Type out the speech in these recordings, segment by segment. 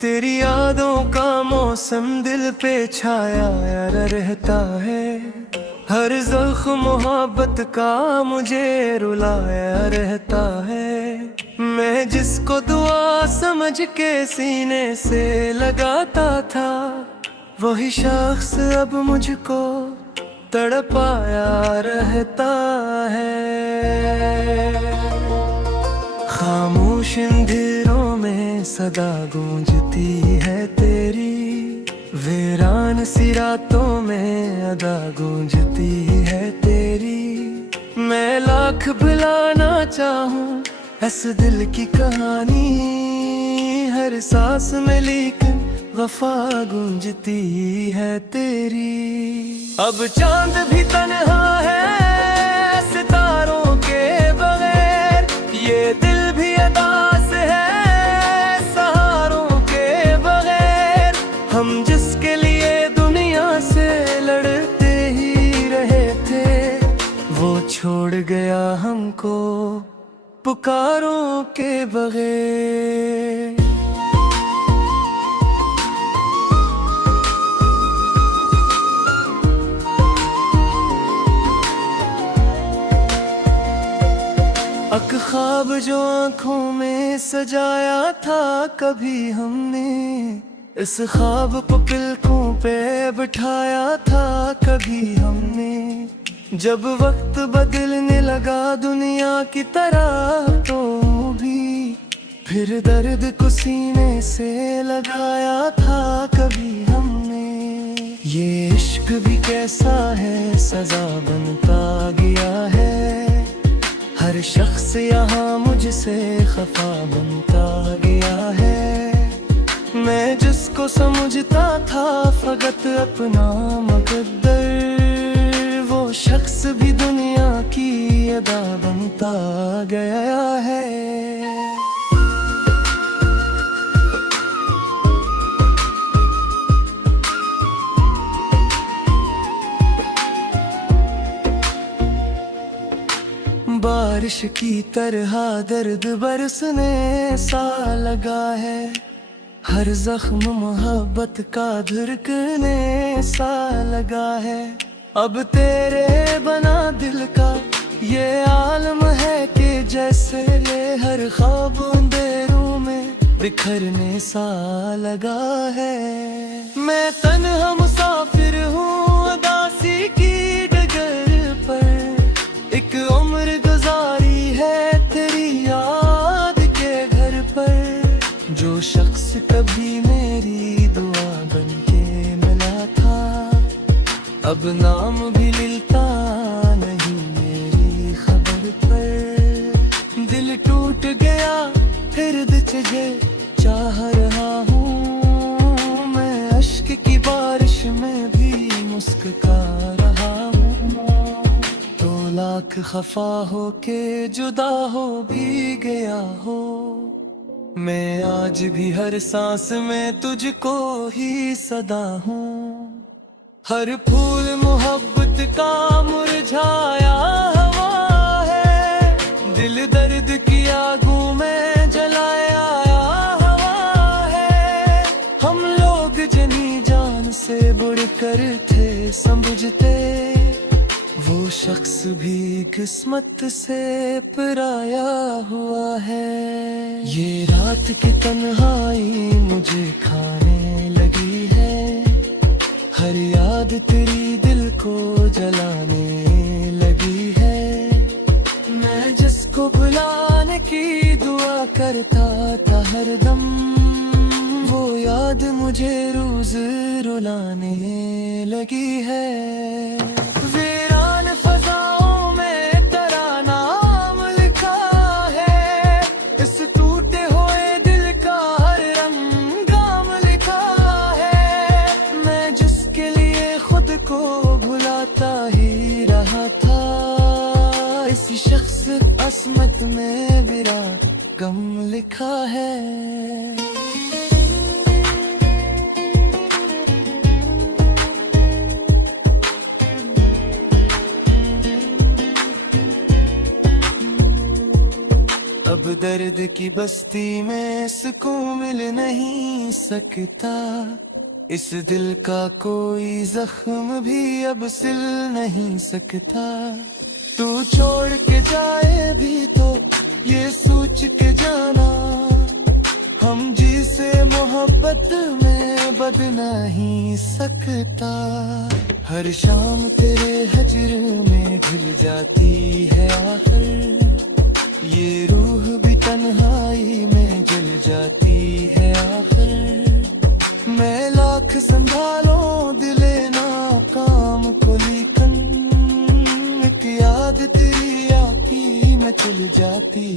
तेरी यादों का मौसम दिल पे छाया रहता है। हर ज़ख्म मोहब्बत का मुझे रुलाया रहता है। मैं जिसको दुआ समझ के सीने से लगाता था, वही शख्स अब मुझको तड़पाया रहता है। खामोश अंधेरों में सदा गूंजती है तेरी, वीरान सी रातों में अदा गूंजती है तेरी। मैं लाख भुलाना चाहूं इस दिल की कहानी, हर सांस में लेकिन वफा गूंजती है तेरी। अब चांद भी तन्हा है सितारों के बगैर, ये दिल भी अदास है सहारों के बगैर। हम जिसके लिए दुनिया से लड़ते ही रहे थे, वो छोड़ गया हमको पुकारों के बगैर। अक ख्वाब जो आँखों में सजाया था कभी हमने, इस ख्वाब को पलकों पे बिठाया था कभी हमने। जब वक्त बदलने लगा दुनिया की तरह तो भी, फिर दर्द को सीने से लगाया था कभी हमने। ये इश्क भी कैसा है सजा बनता गया है, हर शख्स यहाँ मुझसे खफा बनता गया है। मैं जिसको समझता था फकत अपना मुकद्दर, वो शख्स भी दुनिया की अदा बनता गया है। बारिश की तरह दर्द बरसने सा लगा है, हर जख्म मोहब्बत का धड़कने सा लगा है। अब तेरे बना दिल का ये आलम है कि जैसे ले हर ख्वाब अंधेरों में बिखरने सा लगा है। मैं तन्हा मुसाफिर हूँ उदासी की डगर पर, एक उम्र गुजारी है तेरी याद के घर पर। जो शख्स कभी मेरी दुआ बनके मिला था, अब नाम भी मिलता नहीं मेरी खबर पर। दिल टूट गया फिर तुझे चाह रहा हूँ, मैं अश्क की बारिश में भी मुस्कुरा रहा हूँ। तो लाख खफा हो के जुदा हो भी गया हो, मैं आज भी हर सांस में तुझको ही सदा हूँ। हर फूल मोहब्बत का मुरझाया हवा है, दिल दर्द की आगों में जलाया हवा है। हम लोग जनी जान से बढ़कर थे समझते, वो शख्स भी किस्मत से पराया हुआ है। ये रात की तन्हाई मुझे खाने लगी है, हर याद तेरी दिल को जलाने लगी है। मैं जिसको भुलाने की दुआ करता था हर दम, वो याद मुझे रोज रुलाने लगी है। वीरान फजाओं में तेरा नाम लिखा है, इस टूटे हुए दिल का हर रंगाम लिखा है। मैं जिसके लिए खुद को भुलाता ही रहा था, इस शख्स अस्मत में मेरा गम लिखा है। अब दर्द की बस्ती में सुकून मिल नहीं सकता। इस दिल का कोई जख्म भी अब सिल नहीं सकता। तू छोड़ के जाए भी तो ये सोच के जाना, हम जिसे मोहब्बत में बद नहीं सकता। हर शाम तेरे हजर में घुल जाती है आखिर, ये रूह भी तन्हाई में जल जाती है आखिर। मैं लाख संभालो दिले नाकाम को लेकिन एक याद तेरी आँखी में चल जाती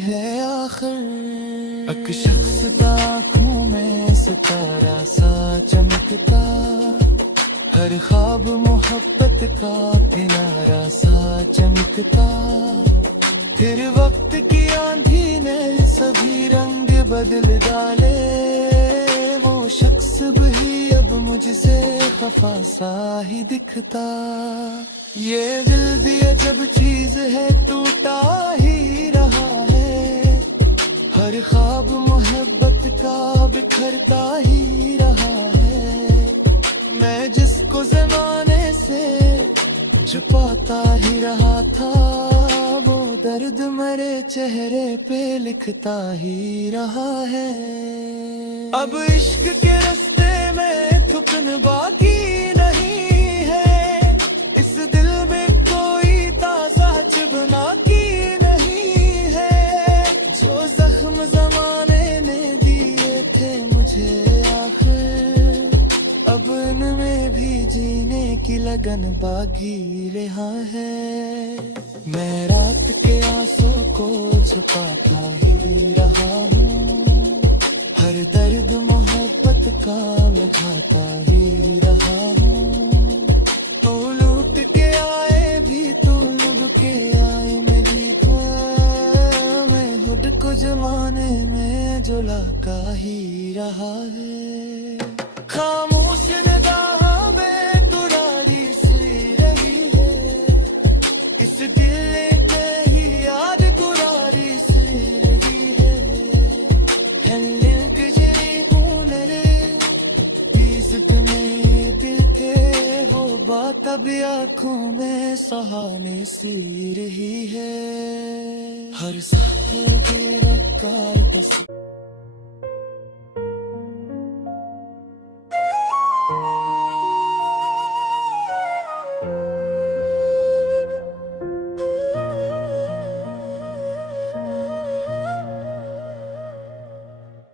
है आखिर। एक शख्स आँखों में सितारा सा चमकता, हर ख्वाब मोहब्बत का किनारा सा चमकता। फिर वक्त की आंधी ने सभी रंग बदल डाले, वो शख्स भी अब मुझसे खफा सा ही दिखता। ये दिल भी अजब चीज है, टूटा ही रहा है। हर ख्वाब मोहब्बत का बिखरता ही रहा है। मैं जिसको ज़माने से छुपाता ही रहा था, वो दर्द मेरे चेहरे पे लिखता ही रहा है। अब इश्क के रास्ते में थुकन बाकी नहीं है, इस दिल में कोई ताज़ा चुभना की नहीं है। जो जख्म ज़माने ने दिए थे मुझे आखिर, अब इनमें भी जीने की लगन बाकी रहा है। मैं रात के आंसू को छुपाता ही रहा हूँ, हर दर्द मोहब्बत का लगाता ही रहा हूँ। तू लूट के आए भी तू लुट के आए मेरी को, मैं खुद को जमाने में जुलाका ही रहा है। खामोश निगाह बेतुरारी सी रही है, इस दिल के ही याद कुरारी सी रही है। हल्क जरी खूनरे बीसत में दिल के हो बात अब आँखों में सहाने सी रही है। हर सांस की रफ्तार तस्वीर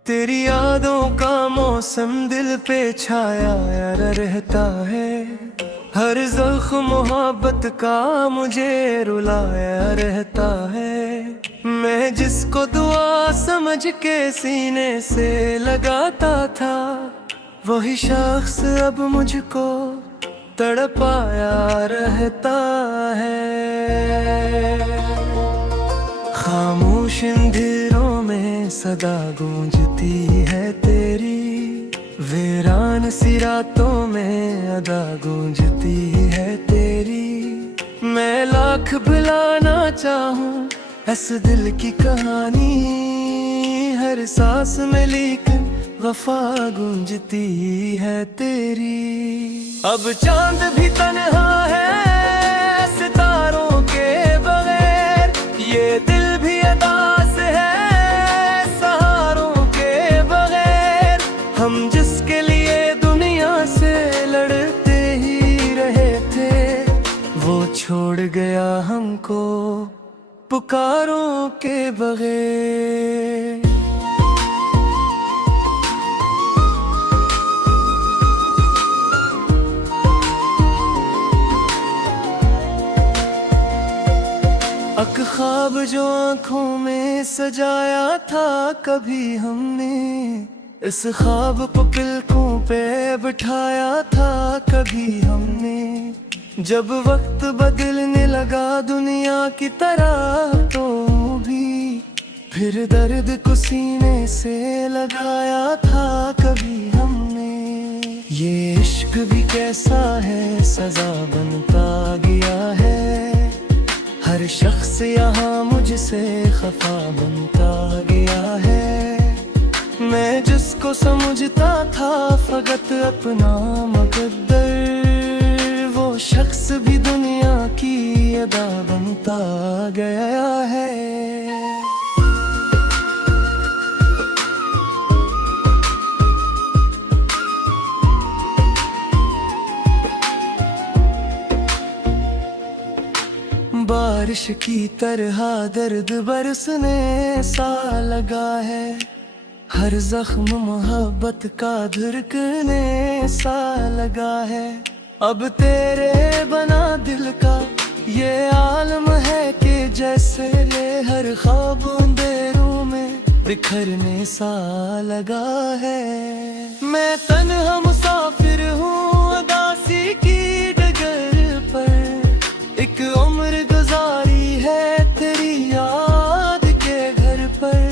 तेरी यादों का मौसम दिल पे छाया रहता है। हर ज़ख्म मोहब्बत का मुझे रुलाया रहता है। मैं जिसको दुआ समझ के सीने से लगाता था, वही शख्स अब मुझको तड़पाया रहता है। खामोश अंधेरों में सदा गूंजती है तेरी, वीरान सी रातों में अदा गूंजती है तेरी। मैं लाख भुलाना चाहूँ इस दिल की कहानी, हर सांस में लेकर वफा गूंजती है तेरी। अब चांद भी तन्हा है सितारों के बगैर, ये दिल भी अदास है सहारों के बगैर। हम जिसके लिए दुनिया से लड़ते ही रहे थे, वो छोड़ गया हमको पुकारों के बगैर। अक ख्वाब जो आँखों में सजाया था कभी हमने, इस ख्वाब को पलकों पे बिठाया था कभी हमने। जब वक्त बदलने लगा दुनिया की तरह तो भी, फिर दर्द को सीने से लगाया था कभी हमने। ये इश्क भी कैसा है सजा बनता गया है, हर शख्स यहाँ मुझसे खफा बनता मैं जिसको समझता था फकत अपना मुकद्दर, वो शख्स भी दुनिया की अदा बनता गया है। बारिश की तरह दर्द बरसने सा लगा है, हर जख्म मोहब्बत का धड़कने सा लगा है। अब तेरे बना दिल का ये आलम है कि जैसे ले हर ख्वाब अंधेरों में बिखरने सा लगा है। मैं तन्हा मुसाफिर हूँ उदासी की डगर पर, एक उम्र गुजारी है तेरी याद के घर पर।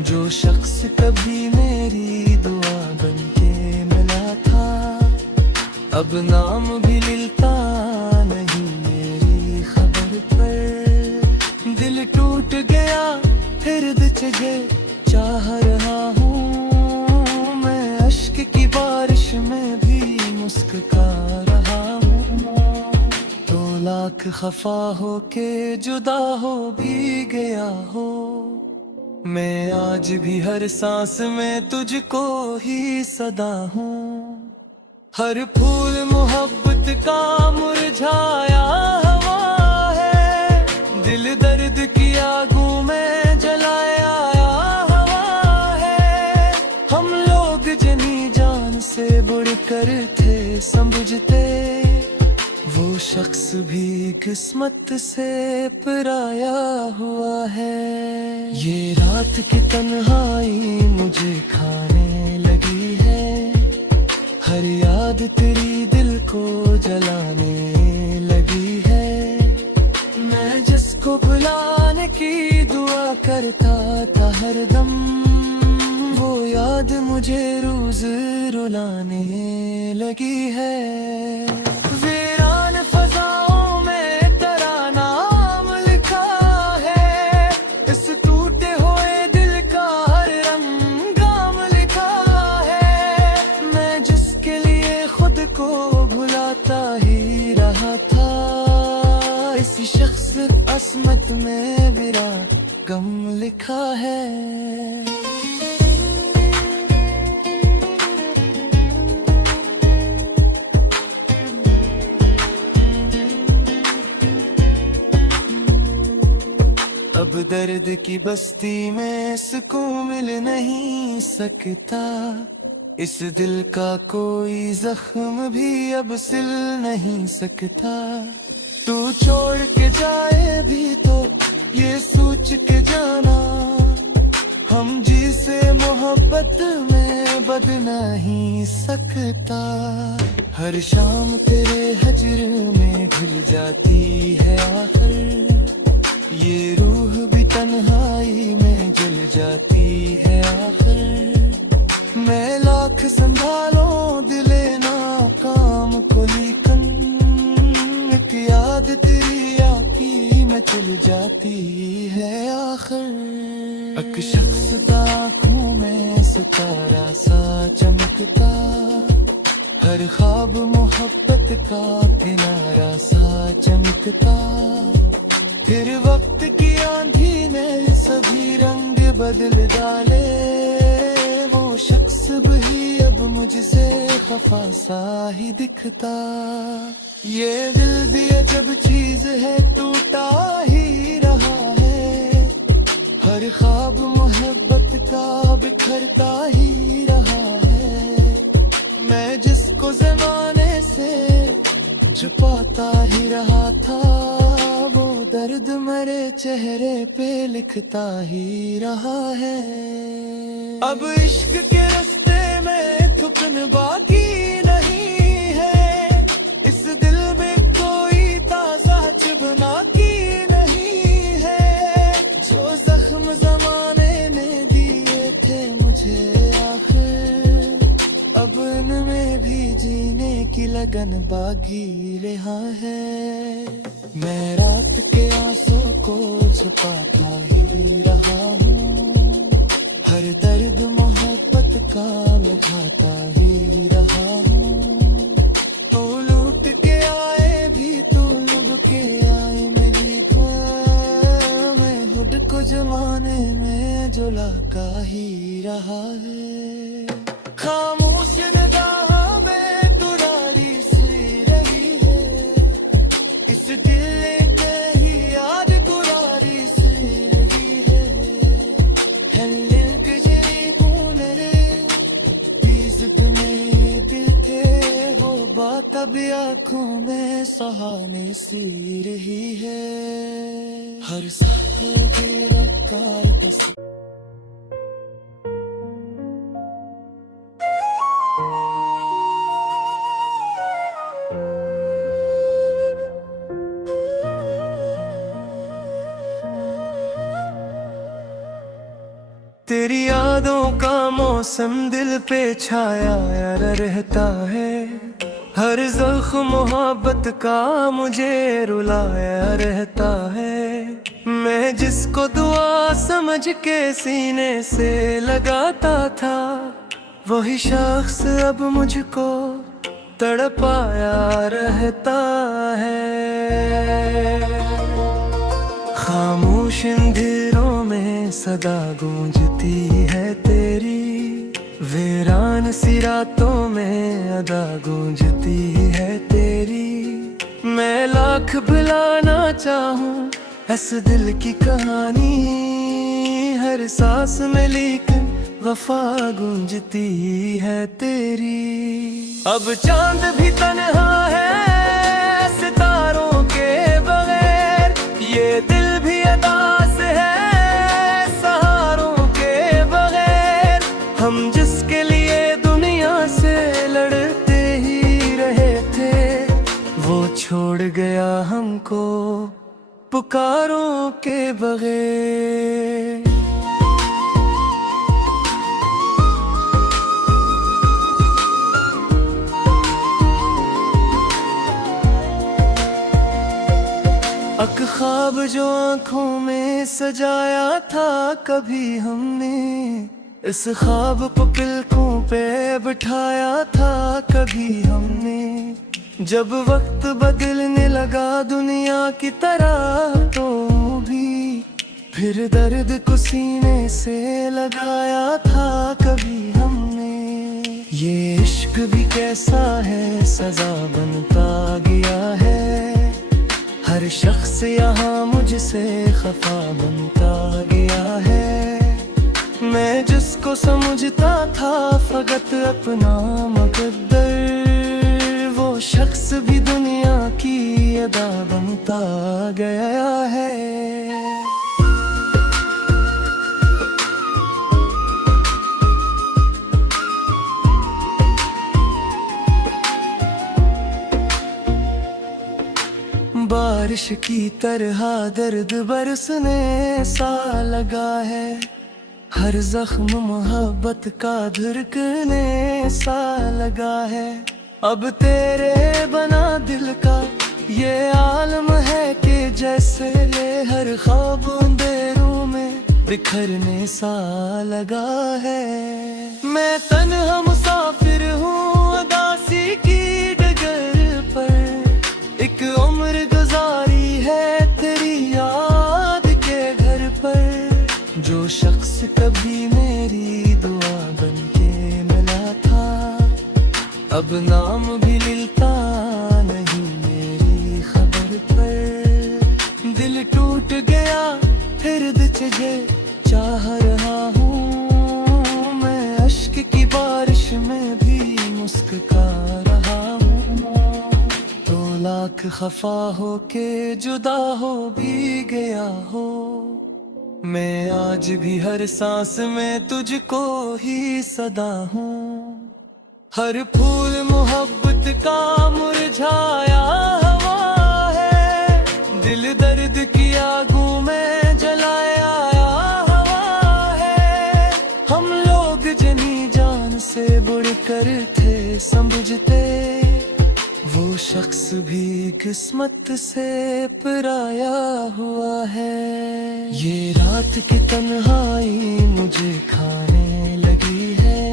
जो शख्स कभी मेरी दुआ बनके मिला था, अब नाम भी मिलता नहीं मेरी खबर पर। दिल टूट गया फिर बिछगे चाह रहा हूँ, मैं अश्क की बारिश में भी मुस्कुरा रहा हूँ। तो लाख खफा हो के जुदा हो भी गया हो, मैं आज भी हर सांस में तुझको ही सदा हूँ। हर फूल मोहब्बत का मुरझाया हवा है, दिल दर्द की आगों में जलाया हवा है। हम लोग जनी जान से बढ़कर थे समझते, वो शख्स भी किस्मत से पराया हुआ है। ये रात की तन्हाई मुझे खाने लगी है, हर याद तेरी दिल को जलाने लगी है। मैं जिसको बुलाने की दुआ करता था हर दम, वो याद मुझे रोज रुलाने लगी है। को भुलाता ही रहा था, इसी शख्स अस्मत में मेरा गम लिखा है। अब दर्द की बस्ती में सुकून मिल नहीं सकता, इस दिल का कोई जख्म भी अब सिल नहीं सकता। तू छोड़ के जाए भी तो ये सोच के जाना, हम जिसे मोहब्बत में बद नहीं सकता। हर शाम तेरे हजर में घुल जाती है आखिर, ये रूह भी तन्हाई में जल जाती है आखिर। मैं लाख संभालो दिले ना काम को, लेकिन एक याद तेरी आँखी में चल जाती है आखिर। एक शख्स आँखों में सितारा सा चमकता, हर ख्वाब मोहब्बत का किनारा सा चमकता। फिर वक्त की आंधी ने सभी रंग बदल डाले, वो शख्स भी अब मुझसे खफा सा ही दिखता। ये दिल भी अजब चीज है, टूटा ही रहा है, हर ख्वाब मोहब्बत का बिखरता ही रहा है। मैं जिसको ज़माने से छुपाता ही रहा था, वो दर्द मेरे चेहरे पे लिखता ही रहा है। अब इश्क के रास्ते में थुकन बाकी नहीं है, इस दिल में कोई ताज़ा चुभना की नहीं है। जो जख्म ज़माने ने दिए थे मुझे आखिर, अब इनमें भी जीने की लगन बाकी रहा है। मैं रात के आंसू को छुपाता ही रहा हूँ, हर दर्द मोहब्बत का लुभाता ही रहा हूँ। तू लूट के आए भी तू लुट के आए मेरी ख्वाह, मैं खुद को जमाने में जुलाका ही रहा है। खामोश निगाह बेतुरारी सी रही है, इस दिल के ही याद कुरारी सी रही है। हल्ले के जरी भूले बीज़त में दिल के, वो बात अब आँखों में सहाने सी रही है। हर साथ तेरा कार पसी तेरी यादों का मौसम दिल पे छाया यार रहता है। हर ज़ख्म मोहब्बत का मुझे रुलाया रहता है। मैं जिसको दुआ समझ के सीने से लगाता था, वही शख्स अब मुझको तड़पाया रहता है। खामोश अंधेरों में सदा गूंजती है तेरी, वीरान सी रातों में अदा गूंजती है तेरी। मैं लाख भुलाना चाहूँ इस दिल की कहानी, हर सांस में लेकिन वफा गूंजती है तेरी। अब चांद भी तन्हा है सितारों के बगैर, ये दिल भी अदास है सहारों के बगैर। हम जिसके लिए दुनिया से लड़ते ही रहे थे, वो छोड़ गया हमको पुकारों के बगैर। अक ख्वाब जो आँखों में सजाया था कभी हमने, इस ख्वाब को पलकों पे बिठाया था कभी हमने। जब वक्त बदलने लगा दुनिया की तरह तो भी, फिर दर्द को सीने से लगाया था कभी हमने। ये इश्क भी कैसा है सजा बनता गया है, हर शख्स यहाँ मुझसे खफा बनता गया है। मैं जिसको समझता था फकत अपना मुकद्दर, वो शख्स भी दुनिया की अदा बनता गया है। बारिश की तरह दर्द बरसने सा लगा है, हर जख्म मोहब्बत का धड़कने सा लगा है। अब तेरे बना दिल का ये आलम है कि जैसे ले हर ख्वाब अंधेरों में बिखरने सा लगा है। मैं तन्हा मुसाफिर हूँ उदासी की डगर पर, एक उम्र गुजारी है तेरी याद के घर पर। जो शख्स कभी मेरी दुआ बनके मिला था, अब नाम भी मिलता नहीं मेरी खबर पर। दिल टूट गया फिर तुझे चाह रहा हूँ, मैं अश्क की बारिश में भी मुस्कुरा रहा हूँ। तो लाख खफा हो के जुदा हो भी गया हो, मैं आज भी हर सांस में तुझको ही सदा हूँ। हर फूल मोहब्बत का मुरझाया हवा है, दिल दर्द की आगों में जलाया हवा है। हम लोग जनी जान से बढ़कर थे समझते, वो शख्स भी किस्मत से पराया हुआ है। ये रात की तन्हाई मुझे खाने लगी है,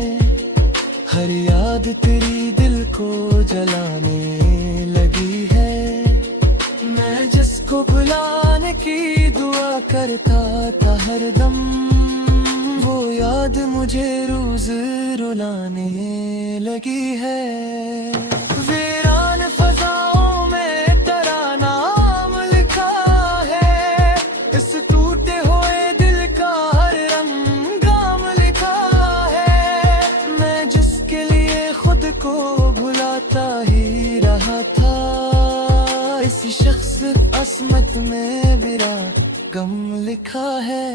हर याद तेरी दिल को जलाने लगी है। मैं जिसको भुलाने की दुआ करता था हरदम, वो याद मुझे रोज रुलाने लगी है। वीरान फजाओं में तेरा नाम लिखा है, इस टूटे हुए दिल का हर रंगाम लिखा है। मैं जिसके लिए खुद को भुलाता ही रहा था, इस शख्स असमत में मेरा गम लिखा है।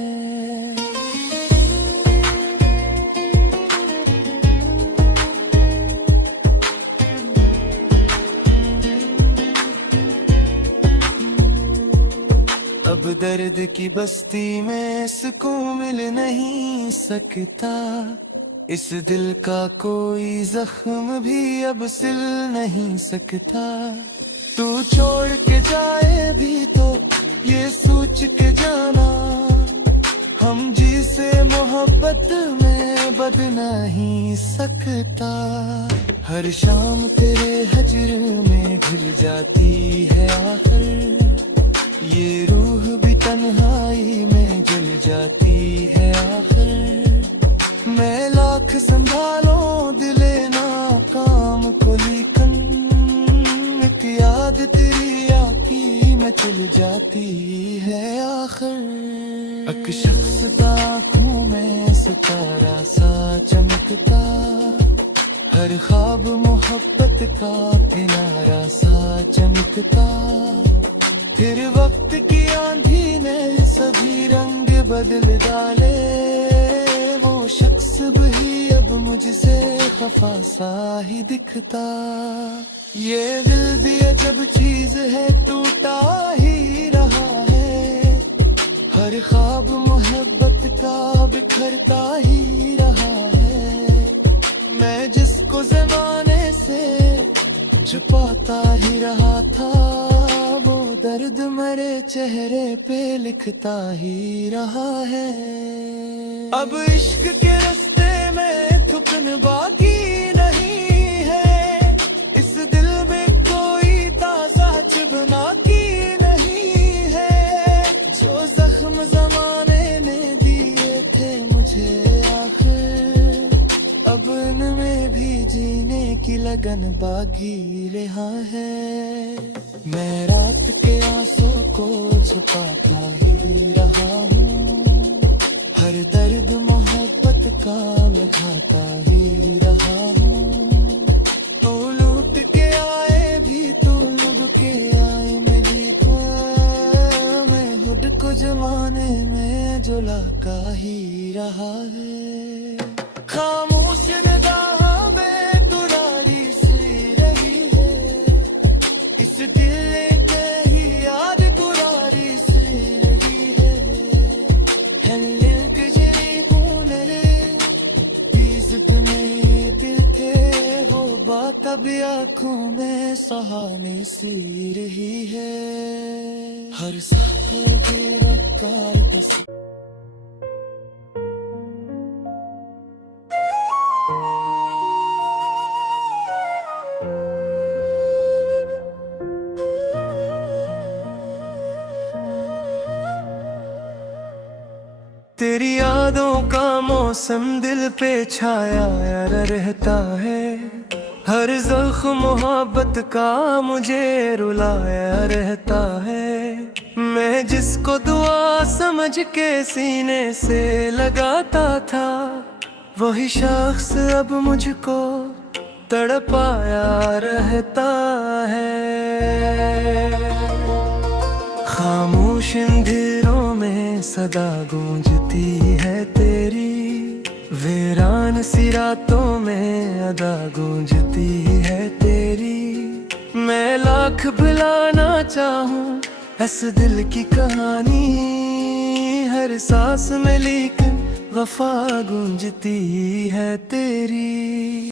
अब दर्द की बस्ती में सुकून मिल नहीं सकता, इस दिल का कोई जख्म भी अब सिल नहीं सकता। तू छोड़ के जाए भी तो ये सोच के जाना, हम जी से मोहब्बत में बद नहीं सकता। हर शाम तेरे हजर में घुल जाती है आखिर, ये रूह भी तन्हाई में जल जाती है आखिर। मैं लाख संभालो दिले नाकाम को, लेकिन एक याद तेरी आँखी में चल जाती है आखिर। एक शख्स आँखों में सितारा सा चमकता, हर ख्वाब मोहब्बत का किनारा सा चमकता। फिर वक्त की आंधी ने सभी रंग बदल डाले, वो शख्स भी अब मुझसे खफा सा ही दिखता। ये दिल भी अजब चीज है, टूटा ही रहा है, हर ख्वाब मोहब्बत का बिखरता ही रहा है। मैं जिसको ज़माने से छुपाता ही रहा था, वो दर्द मेरे चेहरे पे लिखता ही रहा है। अब इश्क के रास्ते में थुकन बाकी नहीं है, इस दिल में कोई ताज़ा चुभना की नहीं है। जो जख्म ज़माने ने दिए थे मुझे आखिर, अब इनमें भी जीने की लगन बागी रहा है। मैं रात के आंसू को छुपाता ही रहा हूँ, हर दर्द मोहब्बत का लगाता ही रहा हूँ। तू लूट के आए भी तू लुट के आए मेरी दुआ, मैं खुद को जमाने में जुलाका ही रहा है। खामोश निगाह बेतुरारी सी रही है, इस दिल के ही याद तुरारी सी रही है। हल्ले के जरी भूले बीज़त में दिल थे, वो बात अब आँखों में सहाने सी रही है। हर सांस की रफ्तार बस तेरी यादों का मौसम दिल पे छाया रहता है, हर ज़ख्म मोहब्बत का मुझे रुलाया रहता है। मैं जिसको दुआ समझ के सीने से लगाता था, वही शख्स अब मुझको तड़पाया रहता है। खामोश अंधेरों में सदा गूंजती है तेरी, वीरान सी रातों में अदा गूंजती है तेरी। मैं लाख भुलाना चाहूँ इस दिल की कहानी, हर सांस में लेकर वफा गूंजती है तेरी।